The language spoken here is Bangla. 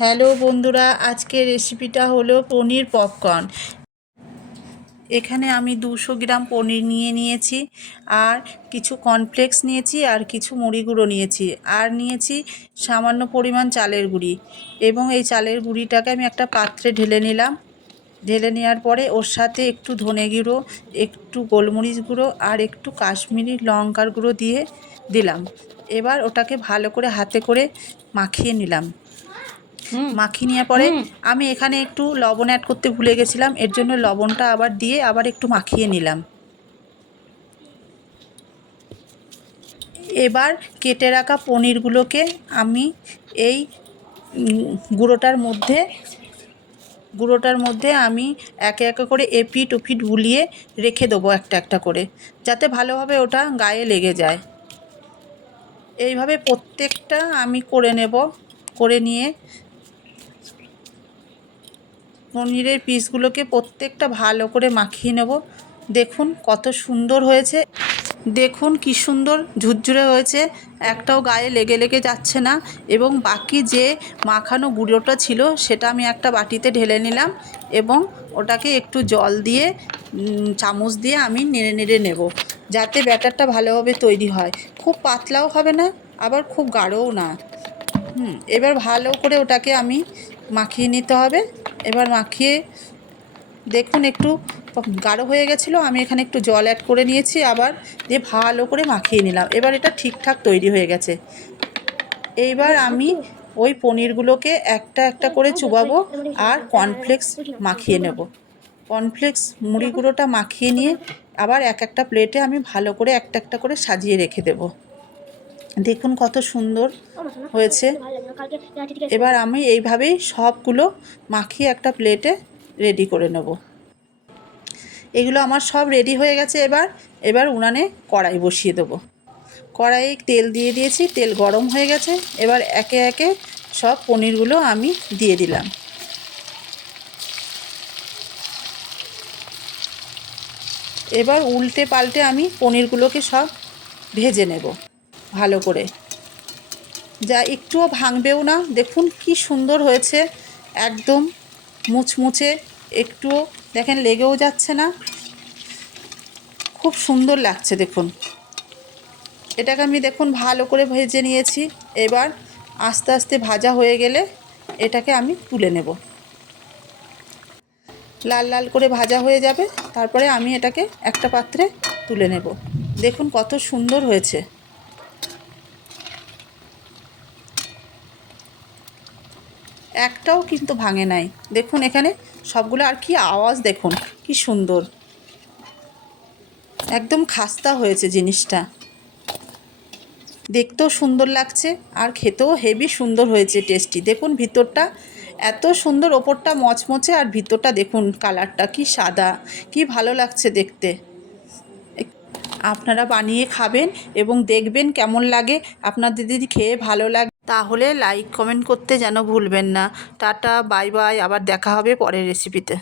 হ্যালো বন্ধুরা, আজকের রেসিপিটা হলো পনির পপকর্ন। এখানে আমি 200 গ্রাম পনির নিয়েছি, আর কিছু কর্নফ্লেক্স নিয়েছি, আর কিছু মুড়ি গুঁড়ো নিয়েছি, আর নিয়েছি সামান্য পরিমাণ চালের গুঁড়ি। এবং এই চালের গুঁড়িটাকে আমি একটা পাত্রে ঢেলে নিলাম। ঢেলে নেওয়ার পরে ওর সাথে একটু ধনে গুঁড়ো, একটু গোলমরিচ গুঁড়ো আর একটু কাশ্মীরি লঙ্কার গুঁড়ো দিয়ে দিলাম। এবার ওটাকে ভালো করে হাতে করে মাখিয়ে নিলাম। মাখিয়ে নেওয়ার পরে আমি এখানে একটু লবণ অ্যাড করতে ভুলে গেছিলাম, এর জন্য লবণটা আবার দিয়ে আবার একটু মাখিয়ে নিলাম। এবার কেটে রাখা পনিরগুলোকে আমি এই গুঁড়োটার মধ্যে আমি একে একে করে এপিট ওপিট বুলিয়ে রেখে দেবো একটা একটা করে, যাতে ভালোভাবে ওটা গায়ে লেগে যায়। এইভাবে প্রত্যেকটা আমি করে নেব। করে নিয়ে পনিরের পিসগুলোকে প্রত্যেকটা ভালো করে মাখিয়ে নেব। দেখুন কত সুন্দর হয়েছে, দেখুন কি সুন্দর ঝুরঝুরে হয়েছে, একটাও গায়ে লেগে লেগে যাচ্ছে না। এবং বাকি যে মাখানো গুঁড়োটা ছিল সেটা আমি একটা বাটিতে ঢেলে নিলাম, এবং ওটাকে একটু জল দিয়ে চামচ দিয়ে আমি নেড়ে নেড়ে নেব, যাতে ব্যাটারটা ভালোভাবে তৈরি হয়। খুব পাতলাও হবে না, আবার খুব গাঢ়ও না। এবার ভালো করে ওটাকে আমি মাখিয়ে নিতে হবে। এবার মাখিয়ে দেখুন একটু গাঢ় হয়ে গেছিলো, আমি এখানে একটু জল অ্যাড করে নিয়েছি, আবার দিয়ে ভালো করে মাখিয়ে নিলাম। এবার এটা ঠিকঠাক তৈরি হয়ে গেছে। এইবার আমি ওই পনিরগুলোকে একটা একটা করে চুবাবো আর কর্নফ্লেক্স মাখিয়ে নেব। কর্নফ্লেক্স মুড়ি গুঁড়োটা মাখিয়ে নিয়ে আবার এক একটা প্লেটে আমি ভালো করে একটা একটা করে সাজিয়ে রেখে দেব। দেখুন কত সুন্দর হয়েছে। এবার আমি এইভাবেই সবগুলো মাখিয়ে একটা প্লেটে রেডি করে নেব। এগুলো আমার সব রেডি হয়ে গেছে। এবার উনানে কড়াই বসিয়ে দেবো। কড়াইয়ে তেল দিয়ে দিয়েছি, তেল গরম হয়ে গেছে। এবার একে একে সব পনিরগুলো আমি দিয়ে দিলাম। এবার উল্টে পাল্টে আমি পনিরগুলোকে সব ভেজে নেব ভালো করে, যা একটুও ভাঙবেও না। দেখুন কি সুন্দর হয়েছে, একদম মুচমুচে, একটুও দেখেন লেগেও যাচ্ছে না, খুব সুন্দর লাগছে। দেখুন এটাকে আমি দেখুন ভালো করে ভেজে নিয়েছি। এবার আস্তে আস্তে ভাজা হয়ে গেলে এটাকে আমি তুলে নেব। লাল লাল করে ভাজা হয়ে যাবে, তারপরে আমি এটাকে একটা পাত্রে তুলে নেব। দেখুন কত সুন্দর হয়েছে। একটাও কিন্তু ভাঙে নাই। দেখুন এখানে সবগুলো, আর কি আওয়াজ দেখুন কি সুন্দর, একদম খাস্তা হয়েছে জিনিসটা। দেখতেও সুন্দর লাগছে আর খেতেও হেভি সুন্দর হয়েছে, টেস্টি। দেখুন ভিতরটা এত সুন্দর, ওপরটা মচমচে আর ভিতরটা দেখুন কালারটা কি সাদা, কি ভালো লাগছে দেখতে। আপনারা বানিয়ে খাবেন এবং দেখবেন কেমন লাগে। আপনাদের যদি খেয়ে ভালো লাগে তাহলে লাইক কমেন্ট করতে যেন ভুলবেন না। টাটা, বাই বাই, আবার দেখা হবে পরের রেসিপিতে।